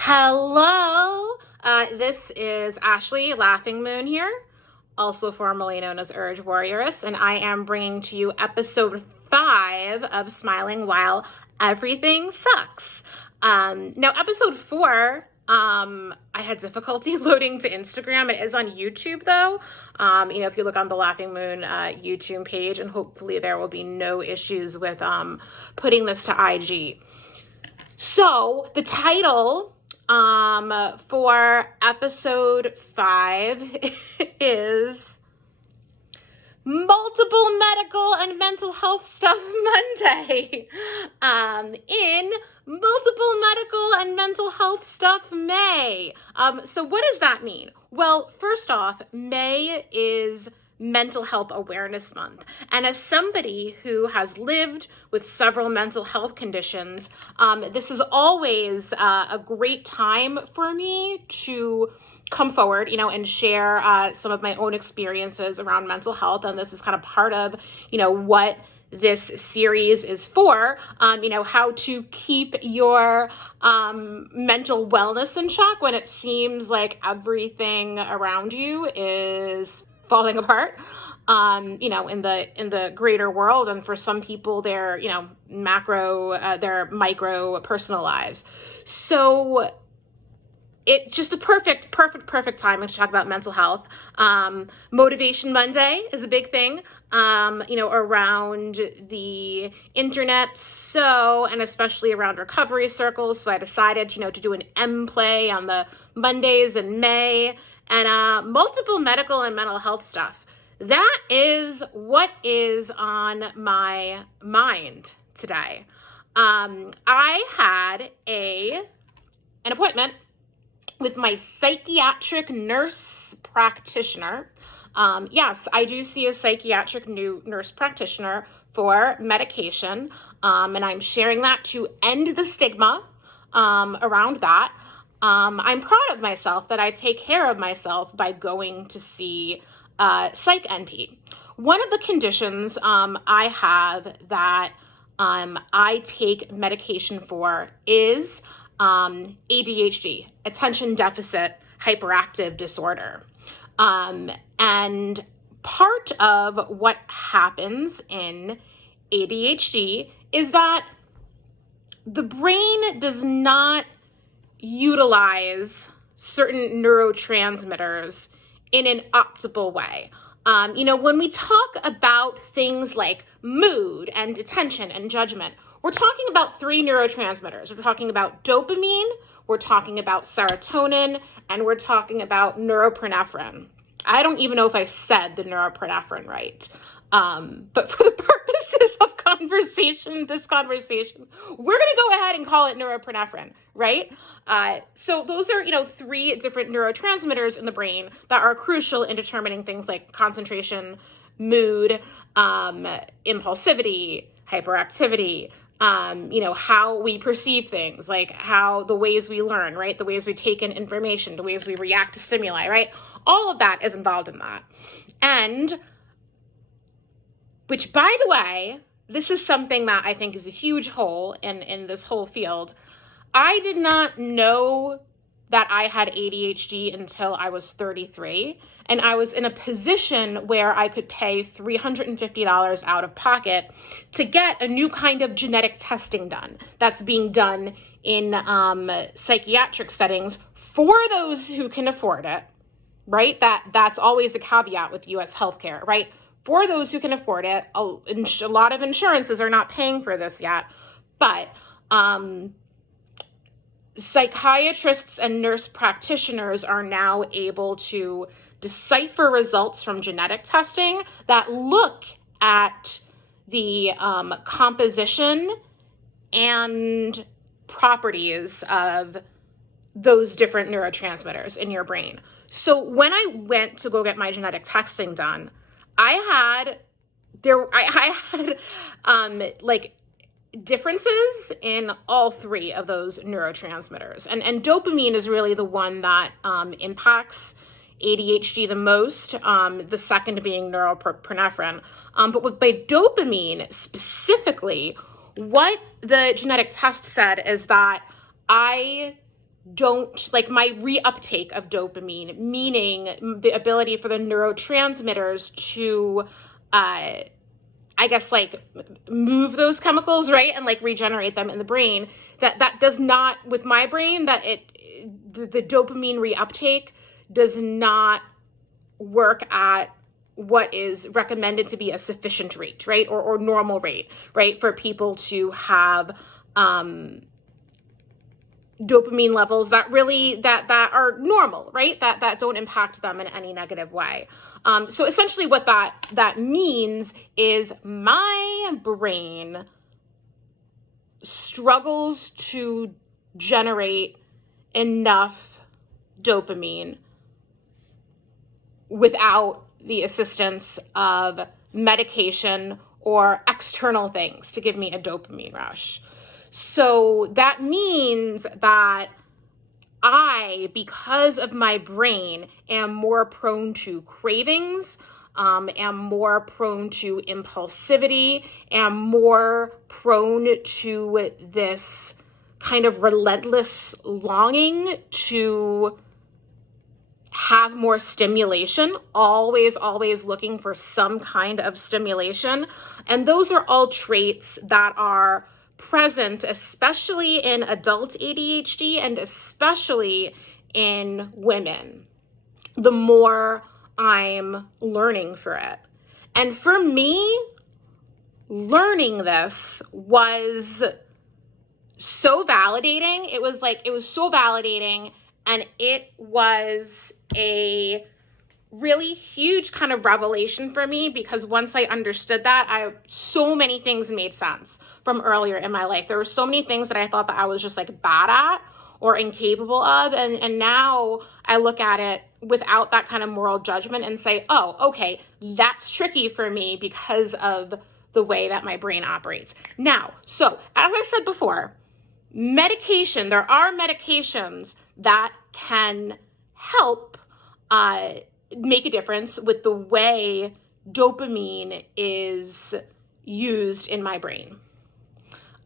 Hello, this is Ashley Laughing Moon here, also formerly known as Urge Warrioress, and I am bringing to you episode 5 of Smiling While Everything Sucks. Now, episode 4, I had difficulty loading to Instagram. It is on YouTube, though. If you look on the Laughing Moon YouTube page, and hopefully there will be no issues with putting this to IG. So the title for episode 5 is Multiple Medical and Mental Health Stuff Monday. In Multiple Medical and Mental Health Stuff May. So what does that mean? Well, first off, May is Mental Health Awareness Month. And as somebody who has lived with several mental health conditions, this is always a great time for me to come forward, and share some of my own experiences around mental health. And this is kind of part of, what this series is for, how to keep your mental wellness in check when it seems like everything around you is falling apart, in the greater world. And for some people, their, their micro personal lives. So it's just a perfect time to talk about mental health. Motivation Monday is a big thing, around the internet. And especially around recovery circles. So I decided, to do an M play on the Mondays in May. And multiple medical and mental health stuff. That is what is on my mind today. I had an appointment with my psychiatric nurse practitioner. Yes, I do see a psychiatric nurse practitioner for medication. And I'm sharing that to end the stigma around that. I'm proud of myself that I take care of myself by going to see Psych NP. One of the conditions I have that I take medication for is ADHD, Attention Deficit Hyperactive Disorder. And part of what happens in ADHD is that the brain does not utilize certain neurotransmitters in an optimal way. When we talk about things like mood and attention and judgment, we're talking about 3 neurotransmitters. We're talking about dopamine, we're talking about serotonin, and we're talking about norepinephrine. I don't even know if I said the norepinephrine right. But for the purposes of this conversation, we're going to go ahead and call it norepinephrine, right? So those are, 3 different neurotransmitters in the brain that are crucial in determining things like concentration, mood, impulsivity, hyperactivity, how we perceive things, like how the ways we learn, right? The ways we take in information, the ways we react to stimuli, right? All of that is involved in that. And which, by the way, this is something that I think is a huge hole in this whole field. I did not know that I had ADHD until I was 33, and I was in a position where I could pay $350 out of pocket to get a new kind of genetic testing done that's being done in psychiatric settings for those who can afford it, right? That's always a caveat with U.S. healthcare, right? For those who can afford it, a lot of insurances are not paying for this yet, but psychiatrists and nurse practitioners are now able to decipher results from genetic testing that look at the composition and properties of those different neurotransmitters in your brain. So when I went to go get my genetic testing done, I had differences in all 3 of those neurotransmitters. And dopamine is really the one that impacts ADHD the most, the second being norepinephrine. But by dopamine specifically, what the genetic test said is that I don't, like my reuptake of dopamine, meaning the ability for the neurotransmitters to, I guess, like move those chemicals, right? And like regenerate them in the brain. That does not, with my brain, the dopamine reuptake does not work at what is recommended to be a sufficient rate, right? Or normal rate, right? For people to have dopamine levels that really, that are normal, right? That don't impact them in any negative way. So essentially what that means is my brain struggles to generate enough dopamine without the assistance of medication or external things to give me a dopamine rush. So that means that I, because of my brain, am more prone to cravings, am more prone to impulsivity, am more prone to this kind of relentless longing to have more stimulation, always looking for some kind of stimulation. And those are all traits that are present, especially in adult ADHD and especially in women, the more I'm learning for it. And for me, learning this was so validating. It was so validating, and it was a really huge kind of revelation for me, because once I understood that, so many things made sense from earlier in my life. There were so many things that I thought that I was just like bad at or incapable of. And now I look at it without that kind of moral judgment and say, oh, okay, that's tricky for me because of the way that my brain operates. Now, so as I said before, medication, there are medications that can help make a difference with the way dopamine is used in my brain.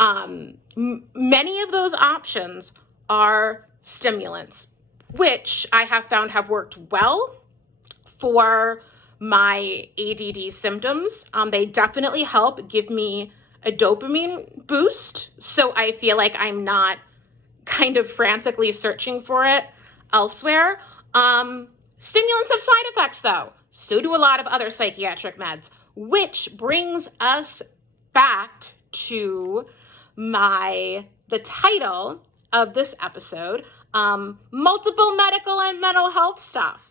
Many of those options are stimulants, which I have found have worked well for my ADD symptoms. They definitely help give me a dopamine boost, so I feel like I'm not kind of frantically searching for it elsewhere. Stimulants have side effects, though. So do a lot of other psychiatric meds, which brings us back to the title of this episode, multiple medical and mental health stuff.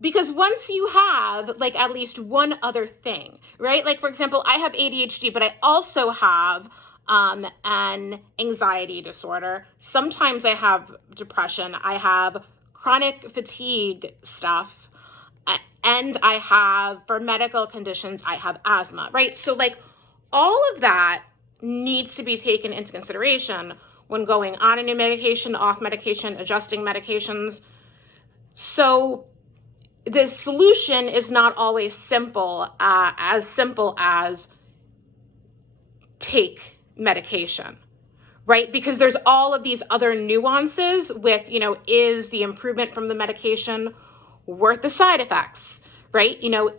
Because once you have like at least one other thing, right? Like, for example, I have ADHD, but I also have an anxiety disorder. Sometimes I have depression. I have chronic fatigue stuff. And I have, for medical conditions, I have asthma, right? So like all of that needs to be taken into consideration when going on a new medication, off medication, adjusting medications. So the solution is not always simple as take medication, right? Because there's all of these other nuances with, is the improvement from the medication worth the side effects, right?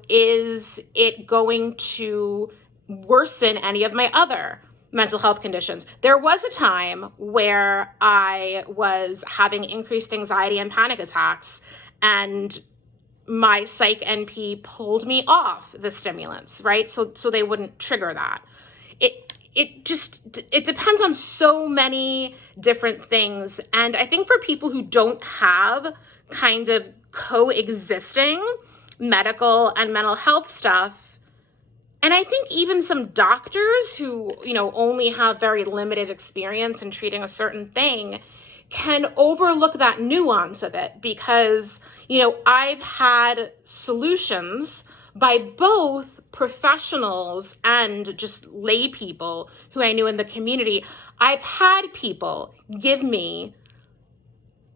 Is it going to worsen any of my other mental health conditions? There was a time where I was having increased anxiety and panic attacks, and my psych NP pulled me off the stimulants, right? So they wouldn't trigger that. It depends on so many different things. And I think for people who don't have kind of coexisting medical and mental health stuff, and I think even some doctors who, only have very limited experience in treating a certain thing, can overlook that nuance of it, because, I've had solutions by both professionals and just lay people who I knew in the community. I've had people give me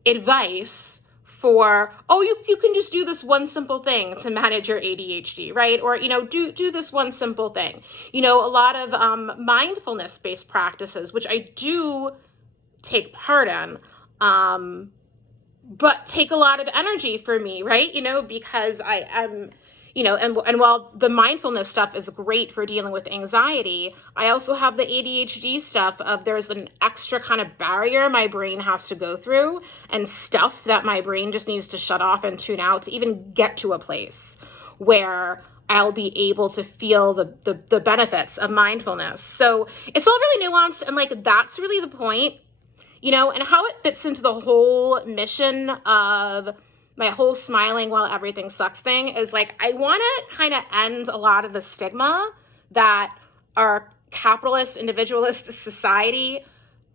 advice for, you can just do this one simple thing to manage your ADHD, right? Or, do this one simple thing. A lot of mindfulness-based practices, which I do take part in, but take a lot of energy for me, right? Because I am, and while the mindfulness stuff is great for dealing with anxiety, I also have the ADHD stuff of there's an extra kind of barrier my brain has to go through and stuff that my brain just needs to shut off and tune out to even get to a place where I'll be able to feel the benefits of mindfulness. So it's all really nuanced, and like that's really the point. And how it fits into the whole mission of my whole smiling while everything sucks thing is like, I want to kind of end a lot of the stigma that our capitalist, individualist society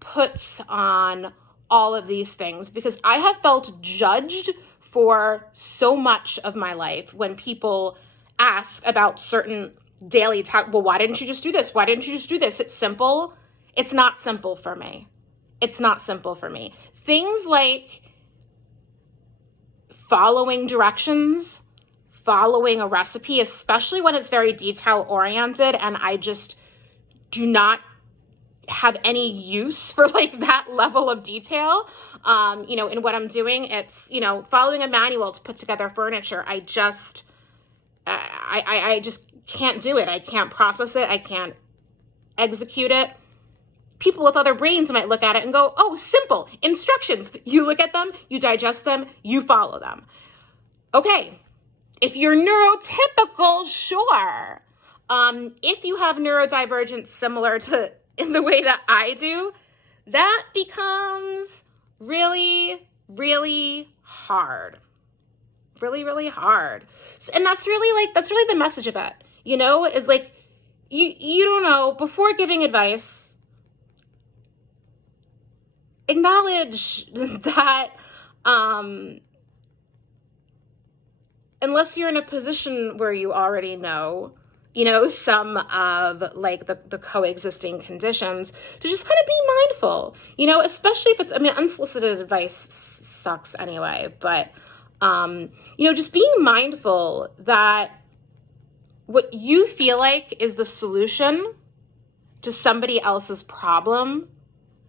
puts on all of these things, because I have felt judged for so much of my life when people ask about certain daily tasks. Well, why didn't you just do this? Why didn't you just do this? It's simple. It's not simple for me. It's not simple for me. Things like following directions, following a recipe, especially when it's very detail oriented and I just do not have any use for like that level of detail, in what I'm doing. It's, following a manual to put together furniture. I just can't do it. I can't process it. I can't execute it. People with other brains might look at it and go, oh, simple instructions. You look at them, you digest them, you follow them. Okay, if you're neurotypical, sure. If you have neurodivergence similar to in the way that I do, that becomes really, really hard. Really, really hard. So, and that's really the message of it, is like, you don't know, before giving advice, acknowledge that unless you're in a position where you already know, some of like the coexisting conditions, to just kind of be mindful, especially if it's, unsolicited advice sucks anyway, but, just being mindful that what you feel like is the solution to somebody else's problem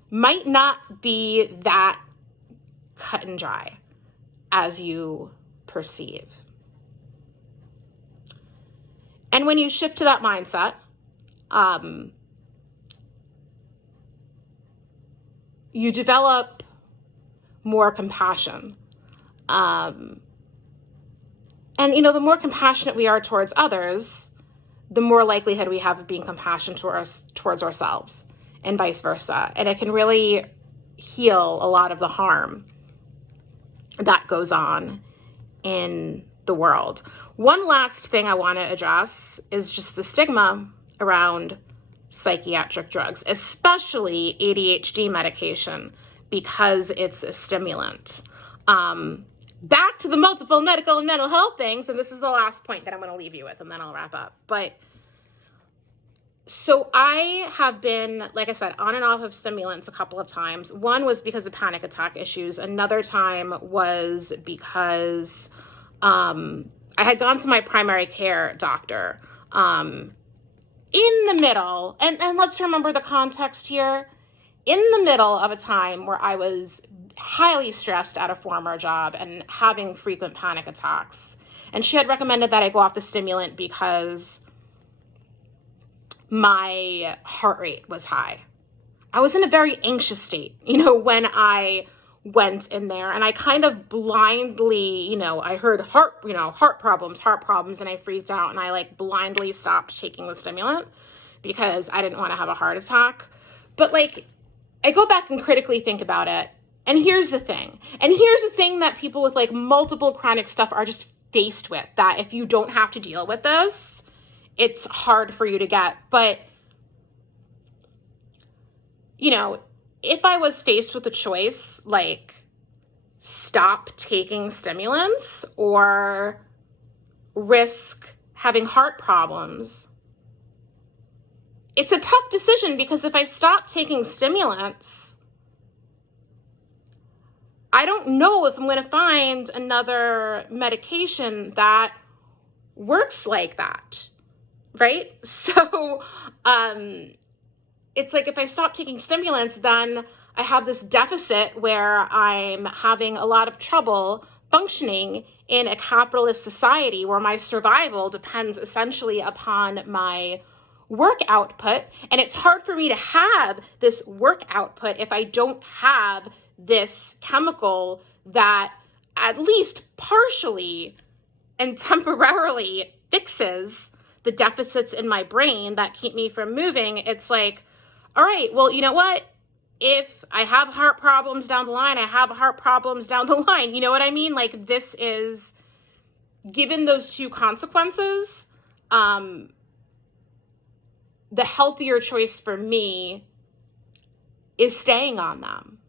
might not be that cut and dry as you perceive. And when you shift to that mindset, you develop more compassion. And, the more compassionate we are towards others, the more likelihood we have of being compassionate towards ourselves, and vice versa. And it can really heal a lot of the harm that goes on in the world. One last thing I want to address is just the stigma around psychiatric drugs, especially ADHD medication, because it's a stimulant. Back to the multiple medical and mental health things, and this is the last point that I'm going to leave you with, and then I'll wrap up. But so I have been, like I said, on and off of stimulants a couple of times. One was because of panic attack issues. Another time was because I had gone to my primary care doctor in the middle, and let's remember the context here, in the middle of a time where I was highly stressed at a former job and having frequent panic attacks. And she had recommended that I go off the stimulant because my heart rate was high. I was in a very anxious state, when I went in there, and I kind of blindly, I heard heart problems, and I freaked out, and I like blindly stopped taking the stimulant because I didn't want to have a heart attack. But like, I go back and critically think about it. And here's the thing that people with like multiple chronic stuff are just faced with, that if you don't have to deal with this, it's hard for you to get. But, if I was faced with a choice, like stop taking stimulants or risk having heart problems, it's a tough decision, because if I stop taking stimulants, I don't know if I'm going to find another medication that works like that, right? So it's like, if I stop taking stimulants, then I have this deficit where I'm having a lot of trouble functioning in a capitalist society where my survival depends essentially upon my work output. And it's hard for me to have this work output if I don't have this chemical that at least partially and temporarily fixes the deficits in my brain that keep me from moving. It's like, all right, well, you know what? If I have heart problems down the line, I have heart problems down the line. You know what I mean? Like, this is, given those two consequences, the healthier choice for me is staying on them.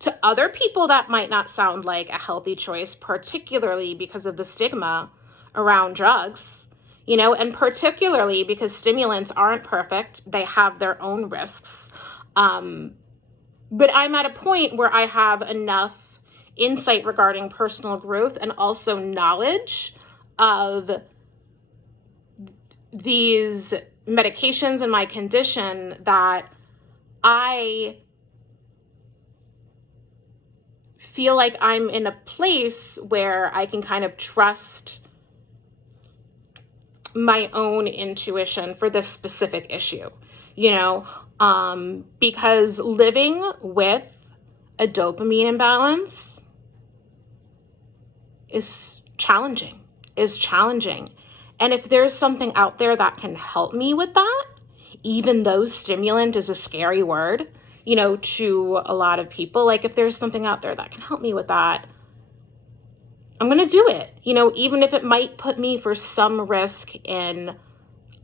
To other people, that might not sound like a healthy choice, particularly because of the stigma around drugs, and particularly because stimulants aren't perfect. They have their own risks. But I'm at a point where I have enough insight regarding personal growth and also knowledge of these medications and my condition that I feel like I'm in a place where I can kind of trust my own intuition for this specific issue, because living with a dopamine imbalance is challenging. And if there's something out there that can help me with that, even though stimulant is a scary word, to a lot of people, like if there's something out there that can help me with that, I'm going to do it, even if it might put me for some risk in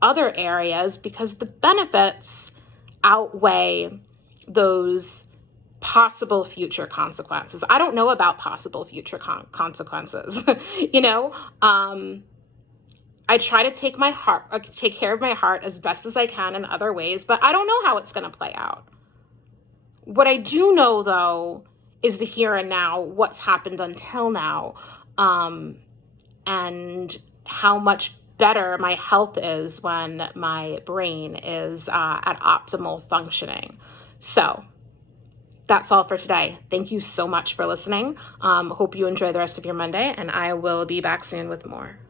other areas, because the benefits outweigh those possible future consequences. I don't know about possible future consequences, I try to take care of my heart as best as I can in other ways, but I don't know how it's going to play out. What I do know, though, is the here and now, what's happened until now, and how much better my health is when my brain is at optimal functioning. So that's all for today. Thank you so much for listening. Hope you enjoy the rest of your Monday, and I will be back soon with more.